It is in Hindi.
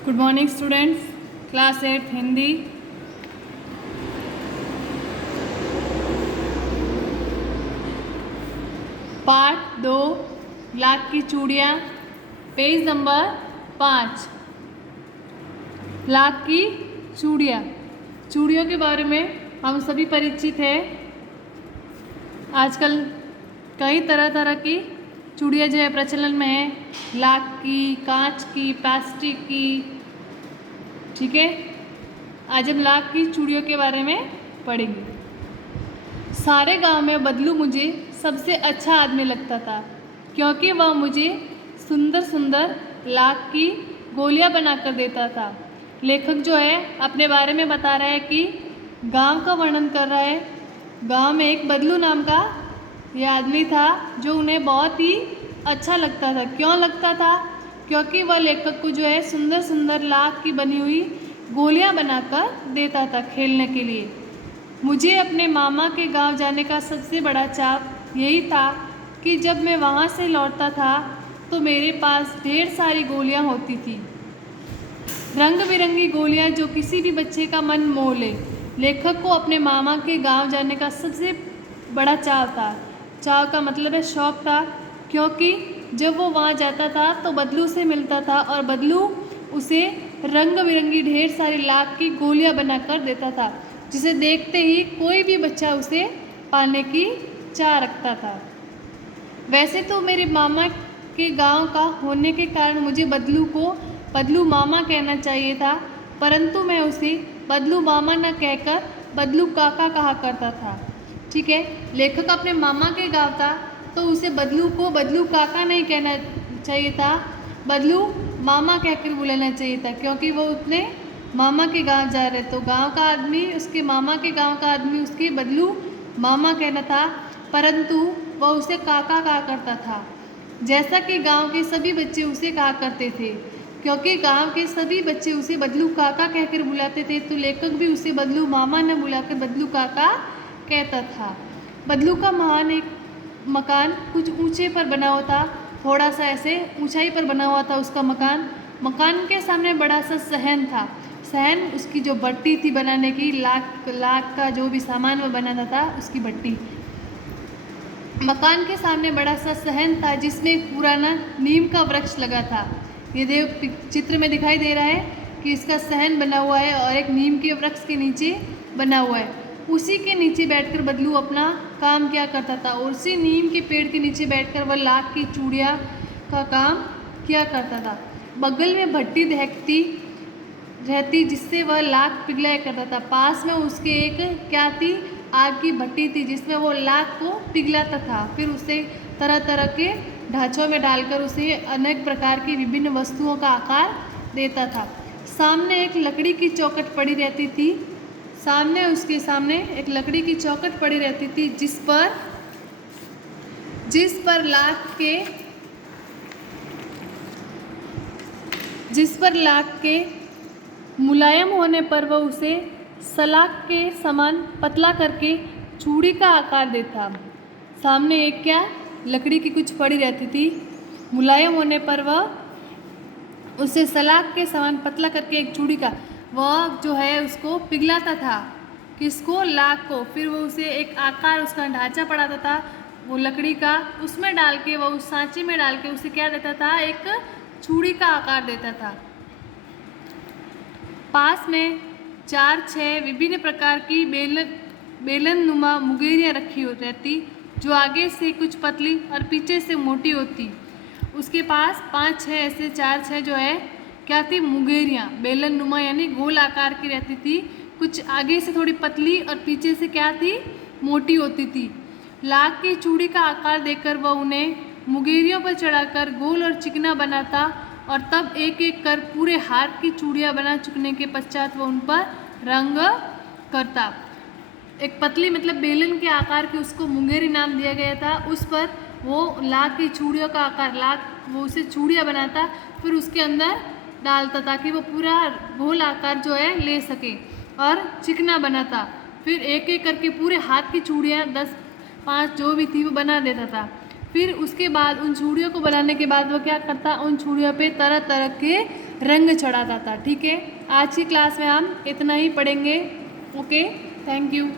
Good morning students, class 8 Hindi. Part 2 lakh की चूड़ियाँ, पेज नंबर 5। लाख की चूड़ियाँ, चूड़ियों के बारे में हम सभी परिचित हैं। आजकल कई तरह तरह की चूड़ियाँ जो है प्रचलन में है, लाख की, कांच की, प्लास्टिक की। ठीक है, आज हम लाख की चूड़ियों के बारे में पढ़ेंगे। सारे गांव में बदलू मुझे सबसे अच्छा आदमी लगता था, क्योंकि वह मुझे सुंदर सुंदर लाख की गोलियां बनाकर देता था। लेखक जो है अपने बारे में बता रहा है कि गांव का वर्णन कर रहा है। गांव में एक बदलू नाम का यह आदमी था जो उन्हें बहुत ही अच्छा लगता था। क्यों लगता था? क्योंकि वह लेखक को जो है सुंदर सुंदर लाख की बनी हुई गोलियां बनाकर देता था खेलने के लिए। मुझे अपने मामा के गांव जाने का सबसे बड़ा चाव यही था कि जब मैं वहां से लौटता था तो मेरे पास ढेर सारी गोलियां होती थी, रंग बिरंगी गोलियां जो किसी भी बच्चे का मन मोह ले। लेखक को अपने मामा के गांव जाने का सबसे बड़ा चाव था। चाव का मतलब है शौक था, क्योंकि जब वो वहाँ जाता था तो बदलू से मिलता था और बदलू उसे रंग बिरंगी ढेर सारी लाख की गोलियां बनाकर देता था, जिसे देखते ही कोई भी बच्चा उसे पाने की चाह रखता था। वैसे तो मेरे मामा के गांव का होने के कारण मुझे बदलू को बदलू मामा कहना चाहिए था, परंतु मैं उसे बदलू मामा न कहकर बदलू काका कहा करता था। ठीक है, लेखक अपने मामा के गांव था तो उसे बदलू को बदलू काका नहीं कहना चाहिए था, बदलू मामा कहकर बुलाना चाहिए था, क्योंकि वो अपने मामा के गांव जा रहे तो गांव का आदमी उसके मामा के गांव का आदमी उसके बदलू मामा कहना था, परंतु वह उसे काका कहा करता था, जैसा कि गांव के सभी बच्चे उसे कहा करते थे। क्योंकि गांव के सभी बच्चे उसे बदलू काका कहकर बुलाते थे तो लेखक भी उसे बदलू मामा न बुलाकर बदलू काका कहता था। बदलू का महान एक मकान कुछ ऊंचे पर बना हुआ था, थोड़ा सा ऐसे ऊंचाई पर बना हुआ था उसका मकान। मकान के सामने बड़ा सा सहन था। सहन उसकी जो भट्टी थी बनाने की, लाख लाख का जो भी सामान वह बनाता था उसकी भट्टी। मकान के सामने बड़ा सा सहन था जिसमें एक पुराना नीम का वृक्ष लगा था। ये चित्र में दिखाई दे रहा है कि इसका सहन बना हुआ है और एक नीम के वृक्ष के नीचे बना हुआ है। उसी के नीचे बैठकर बदलू अपना काम किया करता था और उसी नीम के पेड़ के नीचे बैठकर वह लाख की चूड़ियाँ का काम किया करता था। बगल में भट्टी दहकती रहती जिससे वह लाख पिघलाया करता था। पास में उसके एक क्या थी, आग की भट्टी थी जिसमें वो लाख को पिघलाता था। फिर उसे तरह तरह के ढांचों में डालकर उसे अनेक प्रकार की विभिन्न वस्तुओं का आकार देता था। सामने एक लकड़ी की चौखट पड़ी रहती थी, उसके सामने एक लकड़ी की चौखट पड़ी रहती थी जिस पर लाख के मुलायम होने पर वह उसे सलाख के समान पतला करके चूड़ी का आकार देता। सामने एक क्या लकड़ी की कुछ पड़ी रहती थी, मुलायम होने पर वह उसे सलाख के समान पतला करके एक चूड़ी का वह जो है उसको पिघलाता था। किसको? लाख को। फिर वो उसे एक आकार उसका ढांचा पड़ाता था वो लकड़ी का, उसमें डाल के वह उस सांचे में डाल के उसे क्या देता था, एक चूड़ी का आकार देता था। पास में 4-6 विभिन्न प्रकार की बेलन नुमा मुंगेरियाँ रखी रहती, जो आगे से कुछ पतली और पीछे से मोटी होती। उसके पास 5-6 ऐसे 4-6 जो है क्या थी, मुंगेरियाँ बेलन नुमा यानी गोल आकार की रहती थी, कुछ आगे से थोड़ी पतली और पीछे से क्या थी, मोटी होती थी। लाख की चूड़ी का आकार देकर वह उन्हें मुंगेरियों पर चढ़ाकर गोल और चिकना बनाता और तब एक एक कर पूरे हाथ की चूड़ियाँ बना चुकने के पश्चात वह उन पर रंग करता। एक पतली मतलब बेलन के आकार की उसको मुंगेरी नाम दिया गया था, उस पर वो लाख की चूड़ियों का आकार वो उसे चूड़ियाँ बनाता, फिर उसके अंदर डालता ताकि वो पूरा गोल आकार जो है ले सके और चिकना बनाता। फिर एक एक करके पूरे हाथ की चूड़ियाँ 10-5 जो भी थी वो बना देता था। फिर उसके बाद उन चूड़ियों को बनाने के बाद वो क्या करता, उन चूड़ियों पे तरह तरह के रंग चढ़ाता था। ठीक है, आज की क्लास में हम इतना ही पढ़ेंगे। Okay, thank you.